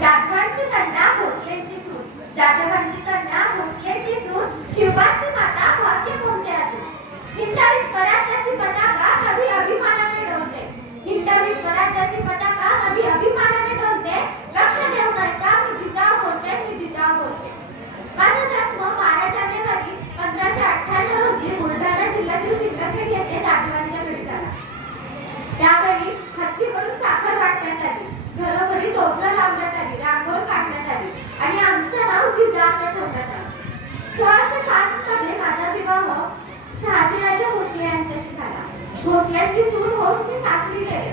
जाधवांची कन्या भोसलेंची सून कन्या सून माता भाग्य कोणते अजून हिंदवी स्वराज्याची पताका नवी अभिमानाने डोलते हिंदवी स्वराज्याची पताका अभिमानाने डोलते लक्ष देऊ नये मी जिजाऊ बोलते मी जिजाऊ बोलते. माझा जन्म बारा जानेवारी पंधराशे अठ्ठ्याण्णव रोजी बुलढाणा जिल्ह्यातील सिंदखेड येथे जाधवांच्या आमचं नाव जिजा ठेवण्यात आलं सोळाशे पाच मध्ये माझा विवाह शहाजीराजे भोसले यांच्याशी झाला. भोसल्याची सून होऊन ती सासरी गेले.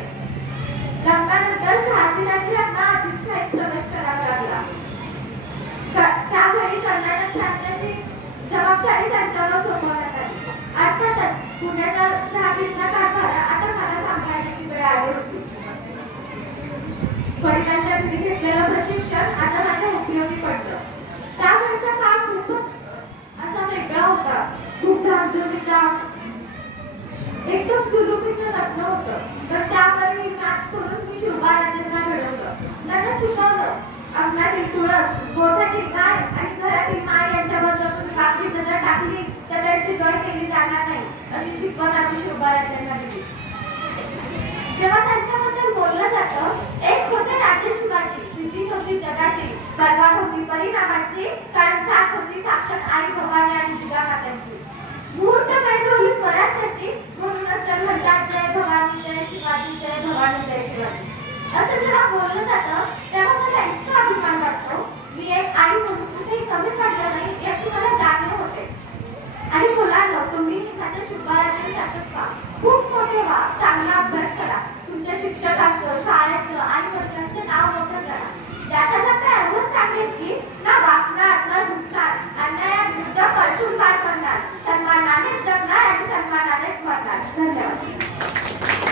लग्नानंतर शहा नाच घडवलं त्यांना शिकवलं. अंगणातील तुळस गोठ्यातील गाय आणि घरातील माय यांच्यावर जर तुम्ही नजर टाकली तर त्यांची गय केली जाणार नाही अशी शिकवण आम्ही दिली. जेव्हा त्यांच्याबद्दल बोललं जातं एक होते राजे शिवाजी भीती होती जगाची बलवान होती परिणामाची कारण साथ होती साक्षात आई भवानी आणि जिजामातांची. मुहूर्त पेटवली स्वराज्याची म्हणूनच तर म्हणतात जय भवानी जय जय शिवाजी असं जेव्हा बोललं जातं तेव्हा मला इतका अभिमान वाटतो. मी एक आई म्हणून कुठेही कमी पडलं नाही याची मला जाणीव होते. आणि मुलांनो तुम्ही माझ्या शुभाराजांसारखंच व्हा खूप मोठे व्हा चांगला अभ्यास करा. तुमच्या शिक्षकांचं शाळेचं